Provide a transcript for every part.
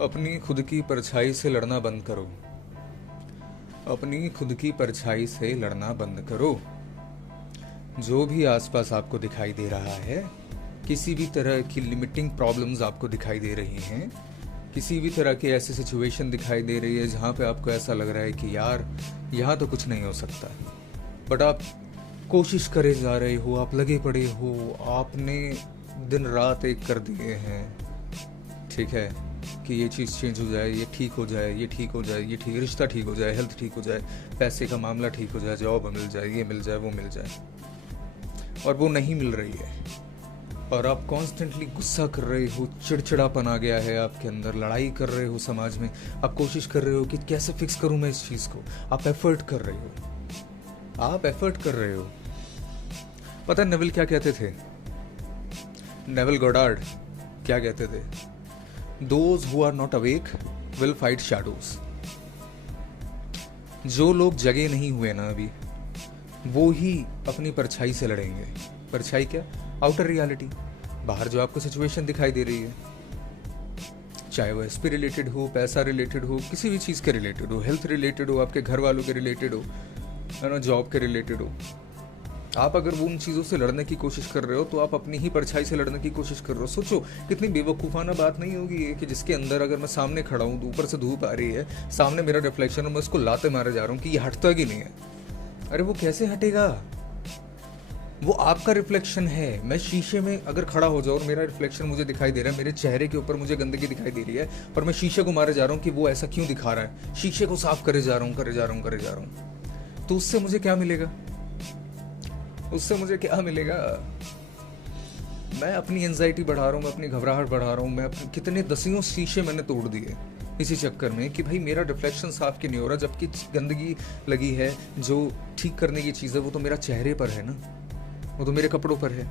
अपनी खुद की परछाई से लड़ना बंद करो। अपनी खुद की परछाई से लड़ना बंद करो। जो भी आसपास आपको दिखाई दे रहा है, किसी भी तरह की लिमिटिंग प्रॉब्लम्स आपको दिखाई दे रही हैं, किसी भी तरह की ऐसी सिचुएशन दिखाई दे रही है जहाँ पे आपको ऐसा लग रहा है कि यार यहाँ तो कुछ नहीं हो सकता, बट आप कोशिश करे जा रहे हो, आप लगे पड़े हो, आपने दिन रात एक कर दिए हैं, ठीक है, कि ये चीज़ चेंज हो जाए, ये ठीक हो जाए, ये ठीक हो जाए, ये ठीक, रिश्ता ठीक हो जाए, हेल्थ ठीक हो जाए, पैसे का मामला ठीक हो जाए, जॉब मिल जाए, ये मिल जाए, वो मिल जाए, और वो नहीं मिल रही है। और आप कॉन्स्टेंटली गुस्सा कर रहे हो, चिड़चिड़ापन आ गया है आपके अंदर, लड़ाई कर रहे हो समाज में, आप कोशिश कर रहे हो कि कैसे फिक्स करूं मैं इस चीज़ को, आप एफर्ट कर रहे हो, आप एफर्ट कर रहे हो। पता है नेविल क्या कहते थे? नेविल गॉडार्ड क्या कहते थे? Those who are not awake will fight shadows. जो लोग जगे नहीं हुए ना अभी, वो ही अपनी परछाई से लड़ेंगे। परछाई क्या? आउटर रियलिटी, बाहर जो आपको सिचुएशन दिखाई दे रही है, चाहे वो एसपी रिलेटेड हो, पैसा रिलेटेड हो, किसी भी चीज़ के रिलेटेड हो, हेल्थ रिलेटेड हो, आपके घर वालों के रिलेटेड हो, है ना, जॉब के रिलेटेड हो। आप अगर वो उन चीज़ों से लड़ने की कोशिश कर रहे हो तो आप अपनी ही परछाई से लड़ने की कोशिश कर रहे हो। सोचो कितनी बेवकूफ़ाना बात नहीं होगी ये कि जिसके अंदर अगर मैं सामने खड़ा हूँ, ऊपर से धूप आ रही है, सामने मेरा रिफ्लेक्शन है, मैं उसको लाते मारे जा रहा हूँ कि ये हटता कि नहीं है। अरे वो कैसे हटेगा? वो आपका रिफ्लेक्शन है। मैं शीशे में अगर खड़ा हो जाऊँ और मेरा रिफ्लेक्शन मुझे दिखाई दे रहा है, मेरे चेहरे के ऊपर मुझे गंदगी दिखाई दे रही है, और मैं शीशे को मारे जा रहा हूँ कि वो ऐसा क्यों दिखा रहा है, शीशे को साफ करे जा रहा हूँ, करे जा रहा हूँ, करे जा रहा हूँ, तो उससे मुझे क्या मिलेगा? उससे मुझे क्या मिलेगा? मैं अपनी एंजाइटी बढ़ा रहा हूँ, मैं अपनी घबराहट बढ़ा रहा हूँ, मैं अपने कितने दसियों शीशे मैंने तोड़ दिए इसी चक्कर में कि भाई मेरा रिफ्लेक्शन साफ क्यों नहीं हो रहा, जबकि गंदगी लगी है। जो ठीक करने की चीज़ है वो तो मेरा चेहरे पर है ना, वो तो मेरे कपड़ों पर है।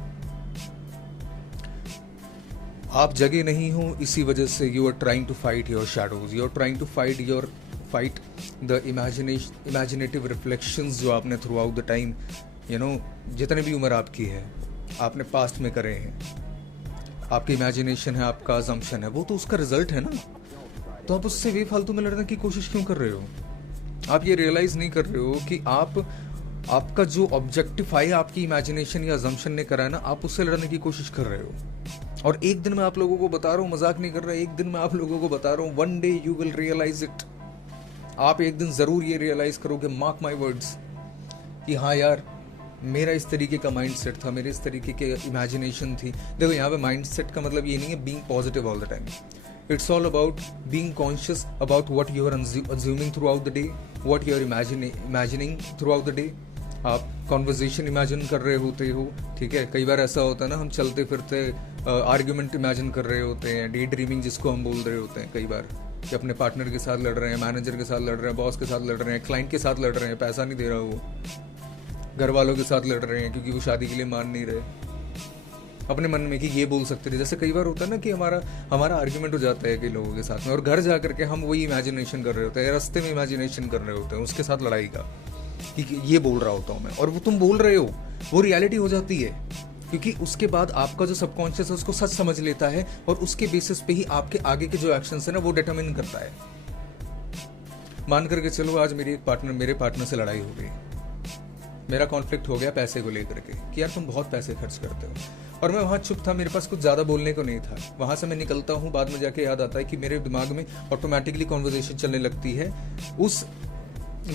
आप जगे नहीं हो, इसी वजह से you are trying to fight your shadows, you are trying to fight the imaginative reflections जो आपने थ्रू आउट द टाइम, जितने भी उम्र आपकी है, आपने पास्ट में करे हैं। आपकी इमेजिनेशन है, आपका अजम्पशन है, वो तो उसका रिजल्ट है ना। तो आप उससे बेफालतू में लड़ने की कोशिश क्यों कर रहे हो? आप ये रियलाइज नहीं कर रहे हो कि आपका जो ऑब्जेक्टिफाई आपकी इमेजिनेशन या अजम्पशन ने करा है ना, आप उससे लड़ने की कोशिश कर रहे हो। और एक दिन मैं आप लोगों को बता रहा हूँ, मजाक नहीं कर रहा, एक दिन मैं आप लोगों को बता रहा हूँ, one day you will realise it. आप एक दिन जरूर ये रियलाइज करोगे, मार्क माई वर्ड्स, कि हाँ यार मेरा इस तरीके का माइंड सेट था, मेरे इस तरीके की इमेजिनेशन थी। देखो यहाँ पे माइंड सेट का मतलब ये नहीं है being positive all the time. It's all about being conscious about what you are assuming throughout the day, what you are imagining throughout the day. आप कॉन्वर्जेशन इमेजिन कर रहे होते हो, ठीक है। कई बार ऐसा होता है ना, हम चलते फिरते आर्ग्यूमेंट इमेजिन कर रहे होते हैं, डे ड्रीमिंग जिसको हम बोल रहे होते हैं कई बार, कि अपने पार्टनर के साथ लड़ रहे हैं, मैनेजर के साथ लड़ रहे हैं, बॉस के साथ लड़ रहे हैं, क्लाइंट के साथ लड़ रहे हैं, पैसा नहीं दे रहा वो, घर वालों के साथ लड़ रहे हैं क्योंकि वो शादी के लिए मान नहीं रहे, अपने मन में कि ये बोल सकते थे। जैसे कई बार होता है ना कि हमारा आर्ग्यूमेंट हो जाता है कई लोगों के साथ में, और घर जा करके हम वही इमेजिनेशन कर रहे होते हैं, रास्ते में इमेजिनेशन कर रहे होते हैं उसके साथ लड़ाई का, कि ये बोल रहा होता हूँ मैं, और वो तुम बोल रहे हो, वो रियलिटी हो जाती है। क्योंकि उसके बाद आपका जो सबकॉन्शियस है उसको सच समझ लेता है, और उसके बेसिस पे ही आपके आगे के जो एक्शंस है ना वो डिटरमिन करता है। मान करके चलो आज मेरे पार्टनर से लड़ाई हो गई, मेरा कॉन्फ्लिक्ट हो गया पैसे को लेकर के, कि यार तुम बहुत पैसे खर्च करते हो, और मैं वहाँ चुप था, मेरे पास कुछ ज़्यादा बोलने को नहीं था। वहाँ से मैं निकलता हूँ, बाद में जाके याद आता है कि मेरे दिमाग में ऑटोमेटिकली कॉन्वर्जेशन चलने लगती है उस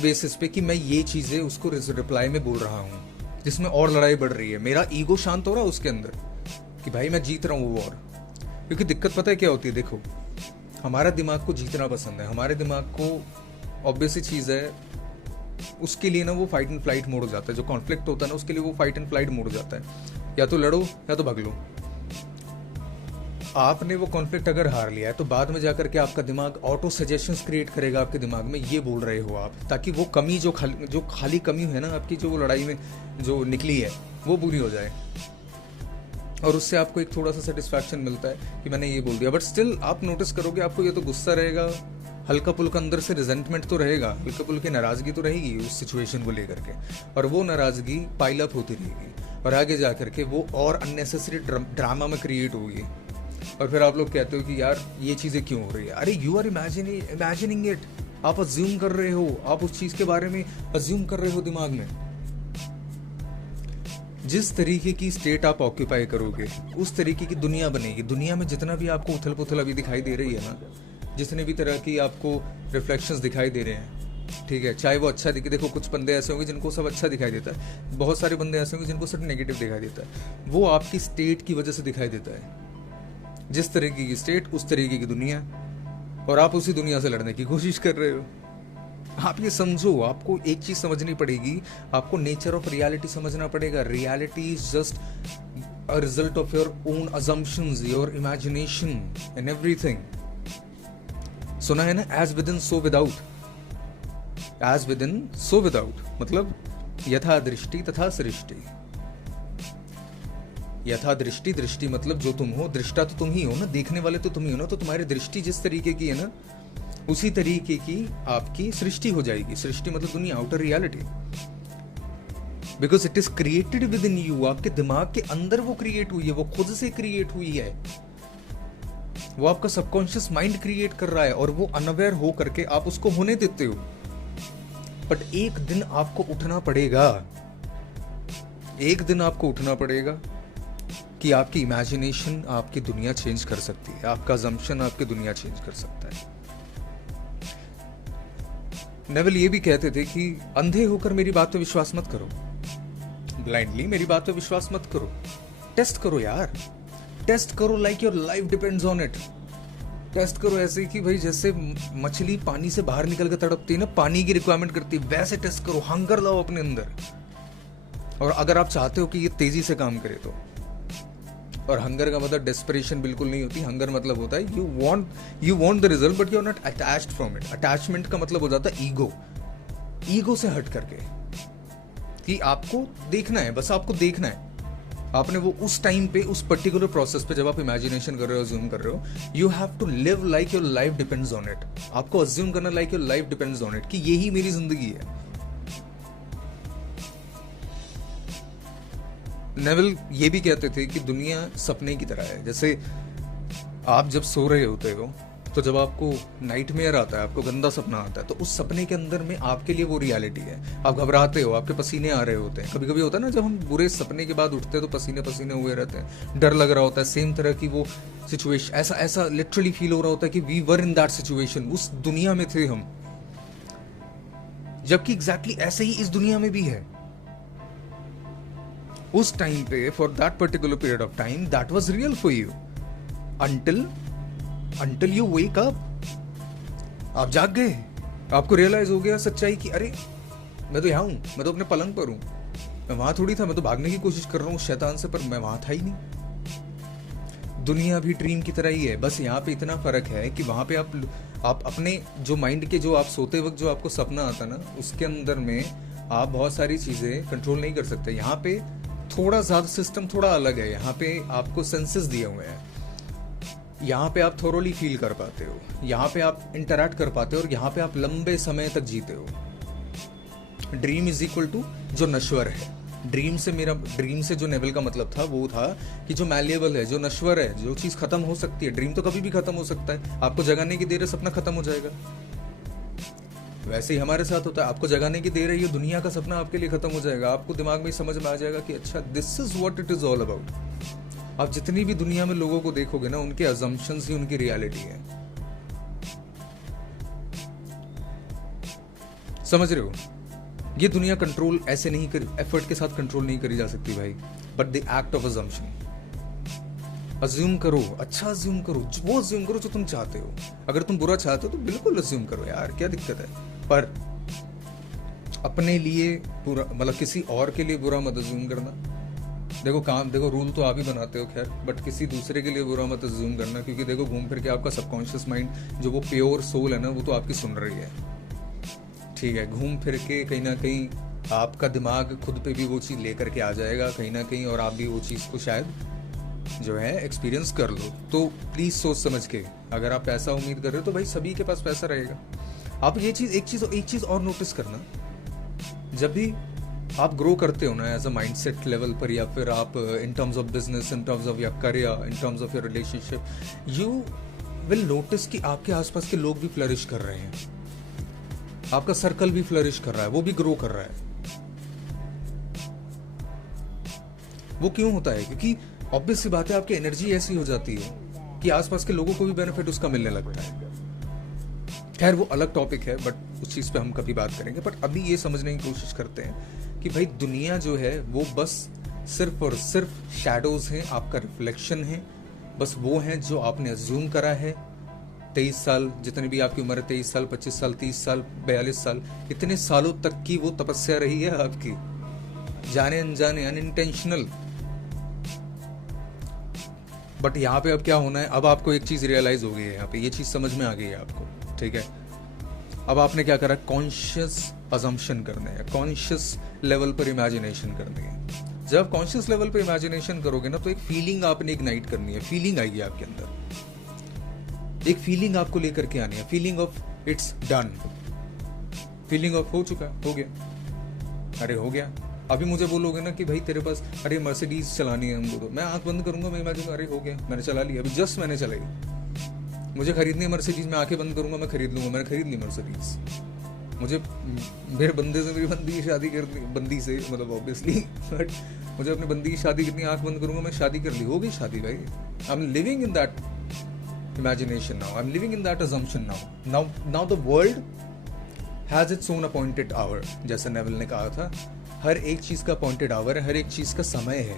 बेसिस पे कि मैं ये चीज़ें उसको रिप्लाई में बोल रहा हूँ, जिसमें और लड़ाई बढ़ रही है। मेरा ईगो शांत हो रहा है उसके अंदर कि भाई मैं जीत रहा हूँ वो वॉर। क्योंकि दिक्कत पता है क्या होती है? देखो, हमारा दिमाग को जीतना पसंद है, हमारे दिमाग को ऑब्वियस चीज़ है, उसके लिए ना वो फाइट एंड फ्लाइट मोड हो जाता है। जो कॉन्फ्लिक्ट होता है ना उसके लिए वो फाइट एंड फ्लाइट मोड हो जाता है, या तो लड़ो या तो भाग लो। आपने वो कॉन्फ्लिक्ट अगर हार लिया है तो बाद में जाकर के आपका दिमाग ऑटो सजेशंस क्रिएट करेगा आपके दिमाग में, ये बोल रहे हो आप, ताकि वो कमी जो खाली कमी है ना आपकी, जो वो लड़ाई में जो निकली है वो पूरी हो जाए, और उससे आपको एक थोड़ा सा सेटिस्फैक्शन मिलता है कि मैंने ये बोल दिया। बट स्टिल आप नोटिस करोगे आपको ये तो गुस्सा रहेगा, हल्का पुल्का अंदर से रिजेंटमेंट तो रहेगा, हल्का पुल्की नाराजगी तो रहेगी उस सिचुएशन को लेकर के, और वो नाराजगी पाइल अप होती रहेगी, और आगे जा करके वो और अननेसेसरी ड्रामा में क्रिएट होगी। और फिर आप लोग कहते हो कि यार ये चीज़ें क्यों हो रही है। अरे यू आर इमेजिनिंग इट, आप अज्यूम कर रहे हो, आप उस चीज़ के बारे में अज्यूम कर रहे हो दिमाग में। जिस तरीके की स्टेट आप ऑक्यूपाई करोगे उस तरीके की दुनिया बनेगी। दुनिया में जितना भी आपको उथल पुथल अभी दिखाई दे रही है ना, जितने भी तरह की आपको रिफ्लेक्शंस दिखाई दे रहे हैं, ठीक है, चाहे वो अच्छा दिखे, देखो कुछ बंदे ऐसे होंगे जिनको सब अच्छा दिखाई देता है, बहुत सारे बंदे ऐसे होंगे जिनको सिर्फ नेगेटिव दिखाई देता है। वो आपकी स्टेट की वजह से दिखाई देता है। जिस तरीके की स्टेट उस तरीके की दुनिया, और आप उसी दुनिया से लड़ने की कोशिश कर रहे हो। आप ये समझो, आपको एक चीज समझनी पड़ेगी, आपको नेचर ऑफ रियलिटी समझना पड़ेगा। Reality is just a result of your own assumptions, your imagination and everything. सुना है ना, as within so without, as within so without, मतलब यथा दृष्टि तथा सृष्टि। यथा दृष्टि, दृष्टि मतलब जो तुम हो, दृष्टा तो तुम ही हो ना, देखने वाले तो तुम ही हो ना, तो तुम्हारी दृष्टि जिस तरीके की है ना, उसी तरीके की आपकी सृष्टि हो जाएगी। सृष्टि मतलब दुनिया, outer reality, because it is created with in you. आपके दिमाग के अंदर वो क्रिएट हुई है, वो खुद से क्रिएट हुई है, वो आपका सबकॉन्शियस माइंड क्रिएट कर रहा है, और वो अनअवेयर हो करके आप उसको होने देते हो। बट एक दिन आपको उठना पड़ेगा, एक दिन आपको उठना पड़ेगा कि आपकी इमेजिनेशन आपकी दुनिया चेंज कर सकती है, आपका अजम्पशन आपकी दुनिया चेंज कर सकता है। नेविल ये भी कहते थे कि अंधे होकर मेरी बात पे विश्वास मत करो, ब्लाइंडली मेरी बात पे विश्वास मत करो, टेस्ट करो यार, टेस्ट करो like your life depends on it. Test करो ऐसे कि भाई जैसे मछली पानी से बाहर निकल के तड़पती है ना, पानी की रिक्वायरमेंट करती है, वैसे टेस्ट करो, हंगर लाओ अपने अंदर। और अगर आप चाहते हो कि ये तेजी से काम करे तो, और हंगर का मतलब डेस्परेशन बिल्कुल नहीं होती, हंगर मतलब होता है you want the result but you are not attached from it. Attachment का मतलब हो जाता है ईगो, ईगो से हट करके कि आपको देखना है, बस आपको देखना है। आपने वो उस टाइम पे, उस पर्टिकुलर प्रोसेस पे जब आप इमेजिनेशन कर रहे हो, अज्यूम कर रहे हो, you have to live like your life depends on it. आपको अज्यूम करना like your life depends on it, कि यही मेरी जिंदगी है। नेविल ये भी कहते थे कि दुनिया सपने की तरह है। जैसे आप जब सो रहे होते हो तो जब आपको नाइटमेयर आता है, आपको गंदा सपना आता है, तो उस सपने के अंदर में आपके लिए वो रियलिटी है। आप घबराते हो, आपके पसीने आ रहे होते हैं। कभी कभी होता है ना, जब हम बुरे सपने के बाद उठते हैं तो पसीने पसीने हुए रहते हैं, डर लग रहा होता है। सेम तरह की वो सिचुएशन, ऐसा ऐसा लिटरली फील हो रहा होता है कि we were in that situation, उस दुनिया में थे हम। जबकि एग्जैक्टली ऐसे ही इस दुनिया में भी है। उस टाइम पे, for that particular period of time, that was real for you until you wake up। आप जाग गए, आपको रियलाइज हो गया सच्चाई की, अरे मैं तो यहाँ हूं, मैं तो अपने पलंग पर हूं, मैं वहां थोड़ी था, मैं तो भागने की कोशिश कर रहा हूं शैतान से, पर मैं वहां था ही नहीं। दुनिया भी ड्रीम की तरह ही है, बस यहाँ पे इतना फर्क है कि वहां पे आप अपने जो माइंड के, जो आप सोते वक्त जो आपको सपना आता ना, उसके अंदर में आप बहुत सारी चीजें कंट्रोल नहीं कर सकते। यहाँ पे थोड़ा ज्यादा सिस्टम थोड़ा अलग है। यहाँ पे आपको सेंसेस दिए हुए हैं, यहाँ पे आप थोरोली फील कर पाते हो, यहाँ पे आप इंटरैक्ट कर पाते हो, और यहाँ पे आप लंबे समय तक जीते हो। ड्रीम इज इक्वल टू जो नश्वर है। ड्रीम से जो नेवल का मतलब था वो था कि जो मैलिएबल है, जो नश्वर है, जो चीज खत्म हो सकती है। ड्रीम तो कभी भी खत्म हो सकता है, आपको जगाने की देर है, सपना खत्म हो जाएगा। वैसे ही हमारे साथ होता है, आपको जगाने की देर है, ये दुनिया का सपना आपके लिए खत्म हो जाएगा। आपको दिमाग में समझ में आ जाएगा कि अच्छा, this is what it is all about. आप जितनी भी दुनिया में लोगों को देखोगे ना, उनके अजम्पशंस ही उनकी रियलिटी है। समझ रहे हो? ये दुनिया कंट्रोल ऐसे नहीं कर, एफर्ट के साथ कंट्रोल नहीं करी जा सकती भाई, but the act of assumption. Assume करो, अच्छा अज्यूम करो, वो अज्यूम करो जो तुम चाहते हो। अगर तुम बुरा चाहते हो तो बिल्कुल अज्यूम करो यार, क्या दिक्कत है। पर अपने लिए बुरा, मतलब किसी और के लिए बुरा मत अज्यूम करना। देखो रूल तो आप ही बनाते हो खैर, बट किसी दूसरे के लिए बुरा मत अज्यूम करना, क्योंकि देखो घूम फिर के आपका सबकॉन्शियस माइंड, जो वो प्योर सोल है ना, वो तो आपकी सुन रही है। ठीक है, घूम फिर के कहीं ना कहीं आपका दिमाग खुद पे भी वो चीज़ लेकर के आ जाएगा कहीं ना कहीं, और आप भी वो चीज़ को शायद जो है एक्सपीरियंस कर लो। तो प्लीज़ सोच समझ के, अगर आप पैसा उम्मीद कर रहे हो तो भाई सभी के पास पैसा रहेगा। आप ये चीज़ एक चीज़ और नोटिस करना, जब भी आप ग्रो करते हो ना एज अ माइंडसेट लेवल पर, या फिर आप in terms of business, in terms of your career, in terms of your relationship, you will notice कि आपके आसपास के लोग भी फ्लरिश कर रहे हैं, आपका सर्कल भी फ्लरिश कर रहा है, वो भी ग्रो कर रहा है। वो क्यों होता है? क्योंकि ऑब्वियस सी बात है, आपकी एनर्जी ऐसी हो जाती है कि आसपास के लोगों को भी बेनिफिट उसका मिलने लगता है। खैर वो अलग टॉपिक है, बट उस चीज पे हम कभी बात करेंगे। बट अभी ये समझने की कोशिश करते हैं कि भाई दुनिया जो है वो बस सिर्फ और सिर्फ शैडोज हैं, आपका रिफ्लेक्शन है। बस वो हैं जो आपने अज्यूम करा है। 23 साल, जितनी भी आपकी उम्र है, 23 साल, 25 साल, 30 साल, 42 साल, इतने सालों तक की वो तपस्या रही है आपकी, जाने अनजाने, अनइंटेंशनल। बट यहाँ पे अब क्या होना है, अब आपको एक चीज रियलाइज हो गई है, यहाँ पे ये चीज समझ में आ गई है आपको, ठीक है। अब आपने क्या करा, कॉन्शियस अजम्पशन करने हैं, कॉन्शियस लेवल पर इमेजिनेशन करनी है। जब कॉन्शियस लेवल पर इमेजिनेशन करोगे ना, तो एक फीलिंग आपने इग्नाइट करनी है, फीलिंग आएगी आपके अंदर, एक फीलिंग आपको लेकर के आनी है, feeling of its done, feeling of हो चुका, हो गया, अरे हो गया। अभी मुझे बोलोगे ना कि भाई तेरे पास अरे मर्सिडीज चलानी है हमको, तो मैं आंख बंद करूंगा, मैं इमेजिन, अरे हो गया, मैंने चला लिया, अभी जस्ट मैंने चलाई, मुझे खरीदनी है मर्सिडीज, मैं आंखें बंद करूंगा, मैं खरीद लूंगा, मैंने खरीद ली मर्सिडीज। मुझे मेरे बंदे से, मेरी बंदी की शादी करनी, बंदी से मतलब ऑब्वियसली, बट मुझे अपनी बंदी की शादी करनी, आंख बंद करूंगा, मैं शादी कर ली, हो गई शादी भाई। I am living in that imagination now, I'm living in that assumption now the world has its own appointed hour। जैसे नेविल ने कहा था, हर एक चीज का अपॉइंटेड आवर है, हर एक चीज का समय है,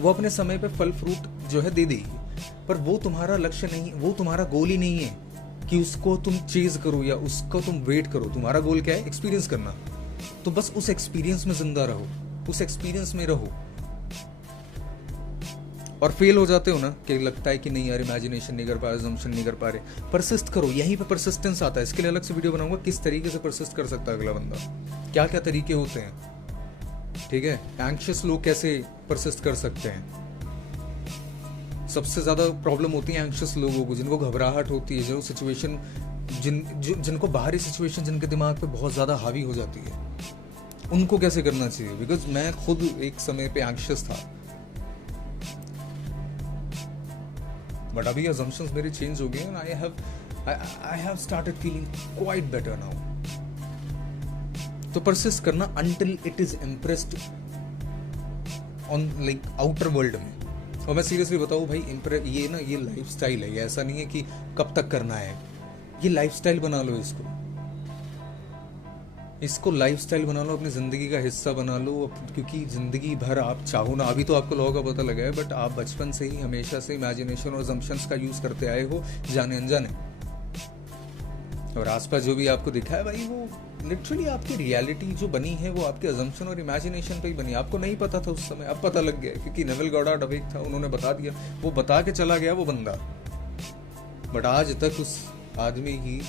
वो अपने समय पे फल फ्रूट जो है दे देगी। पर वो तुम्हारा लक्ष्य नहीं, वो तुम्हारा गोल ही नहीं है कि उसको तुम चेज करो या उसको तुम वेट करो। तुम्हारा गोल क्या है? एक्सपीरियंस करना। तो बस उस एक्सपीरियंस में जिंदा रहो, उस एक्सपीरियंस में रहो। और फेल हो जाते हो ना, कि लगता है कि नहीं यार इमेजिनेशन नहीं कर पा रहे, अजम्पशन नहीं कर पा रहे, परसिस्ट करो। यहीं पे परसिस्टेंस आता है। इसके लिए अलग से वीडियो बनाऊंगा, किस तरीके से परसिस्ट कर सकता है अगला बंदा, क्या क्या तरीके होते हैं, ठीक है। एंग्शियस लोग कैसे परसिस्ट कर सकते हैं। सबसे ज्यादा प्रॉब्लम होती है एंग्शियस लोगों को, जिनको घबराहट होती है, जो सिचुएशन जिनको बाहरी सिचुएशन जिनके दिमाग पे बहुत ज्यादा हावी हो जाती है, उनको कैसे करना चाहिए। बिकॉज मैं खुद एक समय पे एंग्शियस था, बट अभी assumptions मेरे चेंज हो गए हैं। I have started feeling quite better now। तो परसिस्ट करना until it is impressed on like outer world में। और मैं सीरियसली बताऊँ भाई, ये ना, ये लाइफस्टाइल है, ये ऐसा नहीं है कि कब तक करना है, ये लाइफस्टाइल बना लो, इसको लाइफस्टाइल बना लो, अपनी जिंदगी का हिस्सा बना लो। क्योंकि जिंदगी भर आप चाहो ना, अभी तो आपको लोगों का पता लगा है, बट आप बचपन से ही हमेशा से इमेजिनेशन और assumptions का यूज करते आए हो, जाने अनजाने। और आसपास जो भी आपको दिखा है भाई, वो लिटरली आपकी रियलिटी जो बनी है, वो आपके assumption और इमेजिनेशन पे ही बनी। आपको नहीं पता था उस समय, अब पता लग गया, क्योंकि नेविल गॉडार्ड अवेक था, उन्होंने बता दिया, वो बता के चला गया वो बंदा। बट आज तक उस आदमी की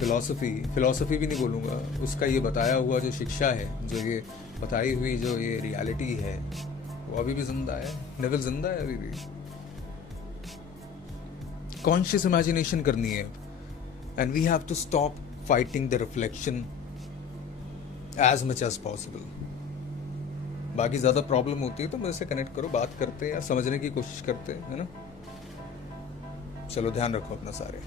फिलॉसफी भी नहीं बोलूंगा, उसका ये बताया हुआ जो शिक्षा है, जो ये बताई हुई जो ये रियलिटी है, वो अभी भी जिंदा है। नेविल जिंदा है अभी भी। कॉन्शियस इमेजिनेशन करनी है, and we have to stop fighting the reflection as much as possible. बाकी ज्यादा प्रॉब्लम होती है तो मुझसे कनेक्ट करो, बात करते हैं या समझने की कोशिश करते हैं, है ना। चलो ध्यान रखो अपना सारे।